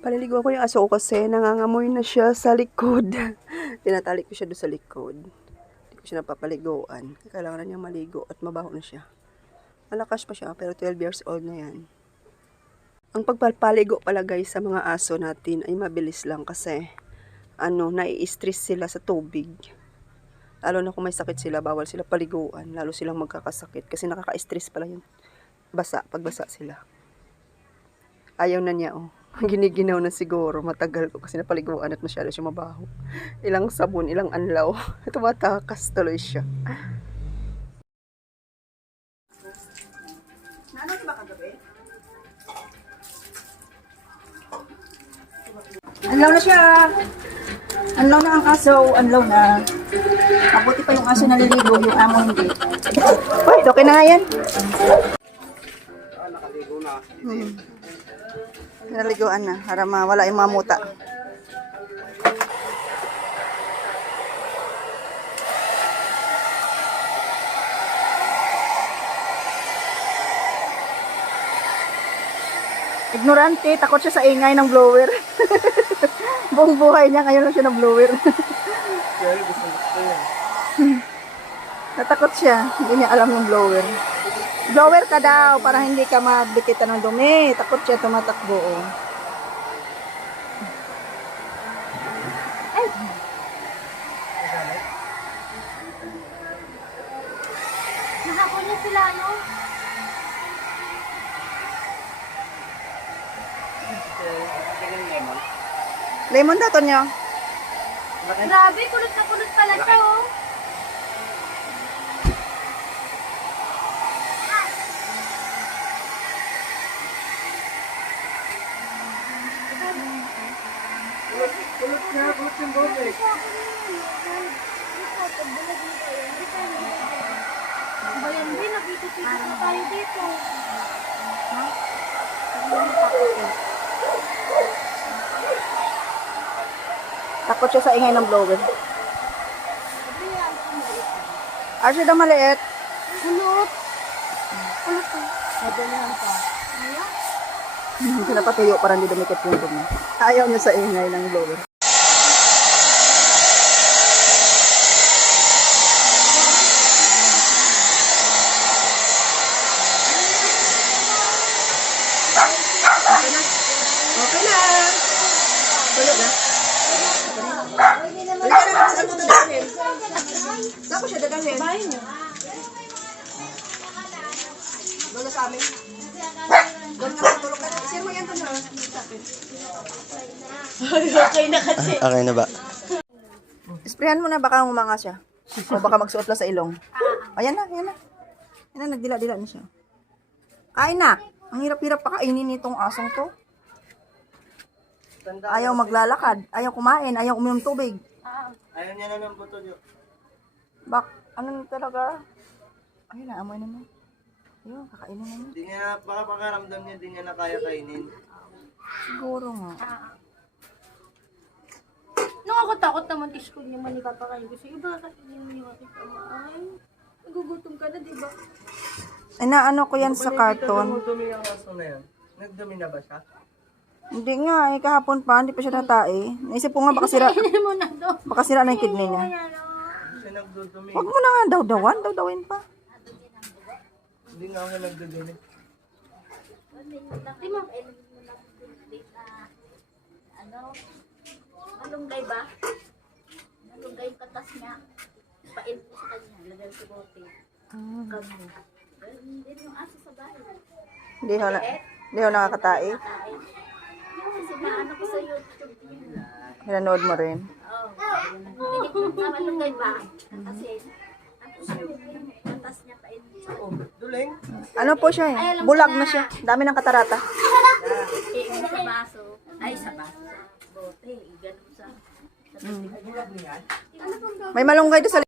Paliligo ko yung aso ko kasi nangangamoy na siya sa likod. Tinatali ko siya doon sa likod. Hindi ko siya napapaliguan. Kailangan na niya maligo at mabaho na siya. Malakas pa siya pero 12 years old na yan. Ang pagpapaligo pala guys sa mga aso natin ay mabilis lang kasi nai-stress sila sa tubig. Lalo na kung may sakit sila, bawal sila paliguan. Lalo silang magkakasakit kasi nakaka-stress pala yun. Pagbasa sila. Ayaw na niya Giniginaw na siguro. Matagal ko kasi napaliguan at masyado siya mabaho. Ilang sabon, ilang anlaw. Tumatakas tuloy siya. Ano ba kagabi? Anlaw na siya. Anlaw na ang aso. Anlaw na. Mabuti pa yung aso naliligo, yung amo hindi. Uy, okay na nga yan. Nakaligo na. Naliguan na para mawala yung mga muta. Ignorante, takot siya sa ingay ng blower. Buong buhay niya, ngayon lang siya ng blower. Pero gusto yan. Natakot siya, hindi niya alam yung blower. Blower ka daw para hindi ka mabikitan ng dumi. Takot siya tumatakbo. Ay. Nakakon niya sila, no? Lemon daw to niyo. Grabe, kulot na kulot pala siya, oh. Kulot yung bote. Bayan din, nagtitipid na tayo dito. Takot siya sa ingay ng blower. Archie daw maliit. Kulot. Pinapatuyo para hindi dumikit yung dumi. Ayaw niya sa ingay ng blower. Okay na. Tulog na. Saan ko siya dadalhin? Bayan niyo. Doon na sa amin. Doon na tulog ka na. Sino mo yan doon na? Okay na kasi. Okay na ba? Isprayan mo na baka umanga siya. O baka magsuot lang sa ilong. Ayan na, ayan na. Ayan na, nagdila-dila na siya. Kain na. Ang hirap-hirap pakainin nitong asong to. Ayaw maglalakad, ayaw kumain, ayaw uminom tubig. Ayaw niya na ng buto niyo. Ano talaga? Ayun na, amoy na mo. Ayun, kakainin na mo. Hindi niya, baka pakaramdam niya, hindi niya na kaya kainin. Siguro nga. Nung ako takot naman, tiskog niya man ipapakain ko sa'yo. Bakit hindi mo yung aking kamain? Nagugutom ka na, di ba? Ay, naano ko yan sa karton. Dumi ang aso na yan. Nagdumi na ba siya? Hindi nga, kahapon pa, hindi pa siya natae. Naisip ko nga, baka sira, Hindi mo na to. baka sira na yung kidney niya. Siya nagdudumi. Huwag mo na nga dawdawin pa. Hindi nga ako nagdudumi. Di mo. Malunggay ba? Malunggay yung katas niya. Pain po sa kanya. Lagay sa bote. Gamo. Hindi yung aso sa bahay. Hindi ho nakakatae. Kasi naano ko sa YouTube niya. Hinanood mo rin. Oh. Hindi ko na malunggay ba? Kasi tapos yung katas niya pain sa Oh, duling. Ano po siya Bulag na siya. Dami ng katarata. sa baso. Ay, sa baso. Sa bote. Ganun sa May malunggay doon sa